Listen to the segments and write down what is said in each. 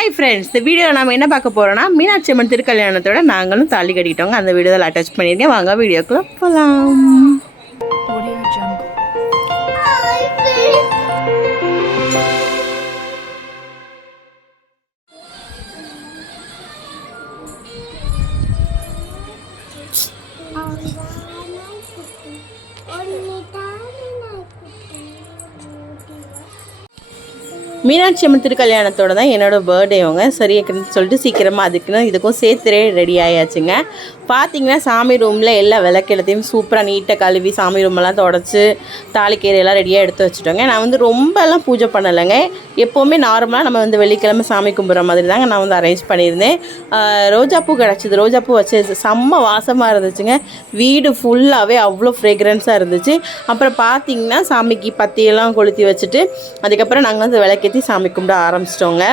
Hi friends, இந்த video நம்ம என்ன பார்க்க போகிறோம்னா மீனாட்சி அம்மன் திருக்கல்யாணத்தோட நாங்களும் தாலி கட்டிட்டோங்க. அந்த வீடியோவில் அட்டாச் பண்ணியிருக்கேன். வாங்க வீடியோக்குள்ள போகலாம். மீனாட்சி அம்மன் திருக்கல்யாணத்தோட தான் என்னோடய பர்த்டேவங்க. சரி சொல்லிட்டு சீக்கிரமாக அதுக்குன்னு இதுக்கும் சேர்த்துரே ரெடி ஆயாச்சுங்க. பார்த்தீங்கன்னா சாமி ரூமில் எல்லா விளக்கெழுத்தையும் சூப்பராக நீட்டாக கழுவி சாமி ரூமெல்லாம் தொடச்சி தாலிக்கீரையெல்லாம் ரெடியாக எடுத்து வச்சுட்டோங்க. நான் ரொம்பலாம் பூஜை பண்ணலைங்க. எப்போவுமே நார்மலாக நம்ம வெள்ளிக்கிழமை சாமி கும்பிட்ற மாதிரி தாங்க நான் அரேஞ்ச் பண்ணியிருந்தேன். ரோஜாப்பூ கிடச்சிது. ரோஜாப்பூ வச்சு செம்ம வாசமாக இருந்துச்சுங்க. வீடு ஃபுல்லாகவே அவ்வளோ ஃப்ரேக்ரன்ஸாக இருந்துச்சு. அப்புறம் பார்த்திங்கன்னா சாமிக்கு பத்தியெல்லாம் கொளுத்தி வச்சுட்டு அதுக்கப்புறம் நாங்கள் விளக்கேற்றி சாமி கும்பிட ஆரம்பிச்சிட்டோங்க.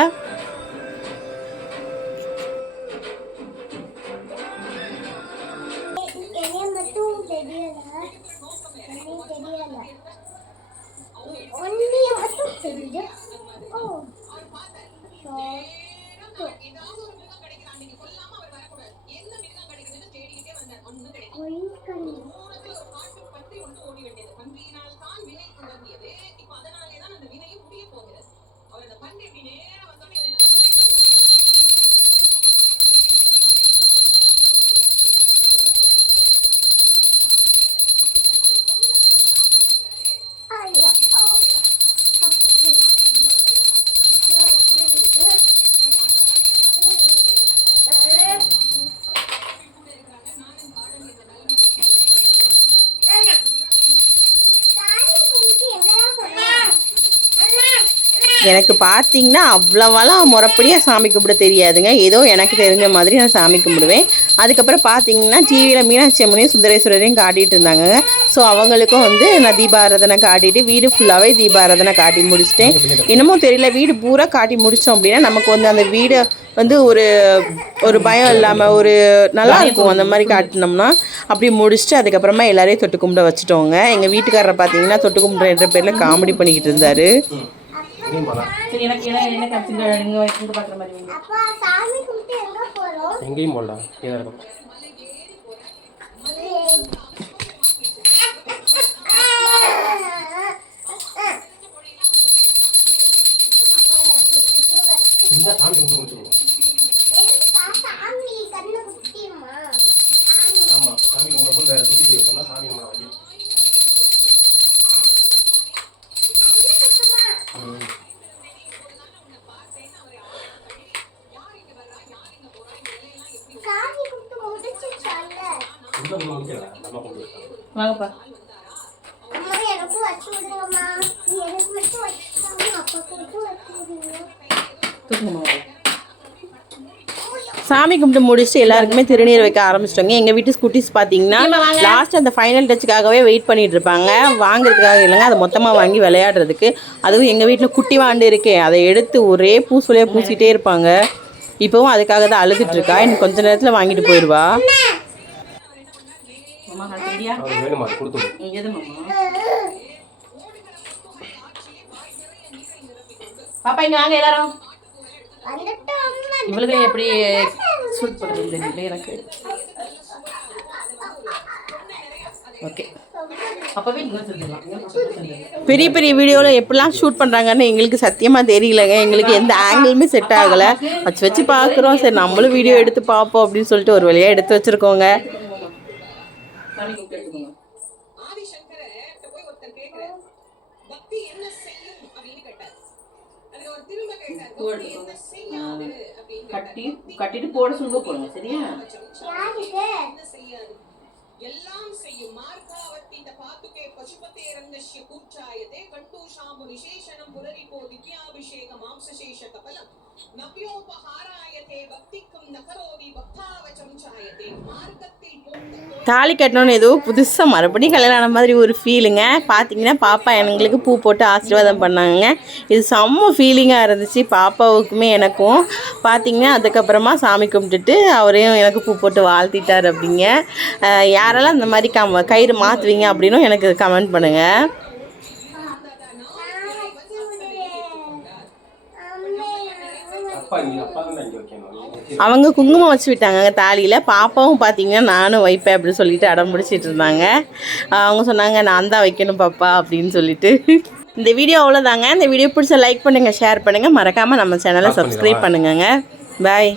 எனக்கு பார்த்திங்கன்னா அவ்வளோவெல்லாம் முறைப்படியாக சாமி கும்பிட தெரியாதுங்க. ஏதோ எனக்கு தெரிஞ்ச மாதிரி நான் சாமி கும்பிடுவேன். அதுக்கப்புறம் பார்த்திங்கன்னா டிவியில் மீனாட்சி அம்மனையும் சுந்தரேஸ்வரரையும் காட்டிகிட்டு இருந்தாங்க. ஸோ அவங்களுக்கும் நான் தீபாராதனை காட்டிட்டு வீடு ஃபுல்லாகவே தீபாராதனை காட்டி முடிச்சிட்டேன். என்னமோ தெரியல, வீடு பூரா காட்டி முடித்தோம் அப்படின்னா நமக்கு அந்த வீடு ஒரு பயம் இல்லாமல் ஒரு நல்லா இருக்கும். அந்த மாதிரி காட்டினோம்னா அப்படி முடிச்சுட்டு அதுக்கப்புறமா எல்லாரையும் தொட்டு கும்பிட வச்சுட்டோங்க. எங்கள் வீட்டுக்காரரை பார்த்தீங்கன்னா தொட்டு கும்பிட்ற பேரில் காமெடி பண்ணிக்கிட்டு இருந்தார். எங்கேயும் போடலாம். வாங்கப்பா. சாமி கும்பிட்டு முடிச்சுட்டு எல்லாருக்குமே திருநீர் வைக்க ஆரம்பிச்சிட்டோங்க. எங்கள் வீட்டு ஸ்கூட்டிஸ் பார்த்தீங்கன்னா லாஸ்ட் அந்த ஃபைனல் டச்சுக்காகவே வெயிட் பண்ணிட்டு இருப்பாங்க. வாங்குறதுக்காக இல்லைங்க, அதை மொத்தமாக வாங்கி விளையாடுறதுக்கு. அதுவும் எங்கள் வீட்டில் குட்டி வாண்டு இருக்கே, அதை எடுத்து ஒரே பூசலையாக பூசிகிட்டே இருப்பாங்க. இப்போவும் அதுக்காக தான் அழுதுட்டு இருக்கா. எனக்கு கொஞ்ச நேரத்தில் வாங்கிட்டு போயிடுவா. பாப்பா இங்க வாங்க எல்லாரும். இவளுக்கு எப்படி ஷூட் பண்ணுறது தெரியல எனக்கு. ஓகே, அப்பவே பெரிய பெரிய வீடியோவில் எப்படிலாம் ஷூட் பண்ணுறாங்கன்னு எங்களுக்கு சத்தியமாக தெரியலங்க. எங்களுக்கு எந்த ஆங்கிளுமே செட் ஆகலை. வச்சு பார்க்குறோம். சரி நம்மளும் வீடியோ எடுத்து பார்ப்போம் அப்படின்னு சொல்லிட்டு ஒரு வழியாக எடுத்து வச்சுருக்கோங்க. கட்டிட்டு போட சொல்லுங்க போடுங்க. சரியா? எல்லாம் செய்யும் மார்காவத்தின் பாத்துகே பசுபதே ரங்கஸ்ய கூச்சாயதே கண்டூஷாமு விசேஷணம் புரரிபோ திவ்யாபிஷேக மாம்சசேஷ கபலம் நவ்யோபஹாராயதே பக்திக்கும் நகரோதி பக்தாவச்சம் சாயதே மார்க்கத்தில் தாலி கட்டணும்னு ஏதோ புதுசாக மறுபடியும் கல்யாணம் மாதிரி ஒரு ஃபீலுங்க. பார்த்தீங்கன்னா பாப்பா எங்களுக்கு பூ போட்டு ஆசீர்வாதம் பண்ணாங்க. இது செம்ம ஃபீலிங்காக இருந்துச்சு பாப்பாவுக்குமே எனக்கும். பார்த்தீங்கன்னா அதுக்கப்புறமா சாமி கும்பிட்டுட்டு அவரையும் எனக்கு பூ போட்டு வாழ்த்திட்டார். அப்படிங்க யாரெல்லாம் இந்த மாதிரி கயிறு மாற்றுவீங்க அப்படின்னும் எனக்கு கமெண்ட் பண்ணுங்கள். அவங்க குங்குமம் வச்சு விட்டாங்க தாலியில். பாப்பாவும் பார்த்தீங்கன்னா நானும் வைப்பேன் அப்படின்னு சொல்லிட்டு அடம் பிடிச்சிட்டு இருந்தாங்க. அவங்க சொன்னாங்க நான் தான் வைக்கணும் பாப்பா அப்படின்னு சொல்லிட்டு. இந்த வீடியோ அவ்வளோதாங்க. இந்த வீடியோ பிடிச்ச லைக் பண்ணுங்கள், ஷேர் பண்ணுங்கள், மறக்காமல் நம்ம சேனலை சப்ஸ்கிரைப் பண்ணுங்கங்க. பாய்.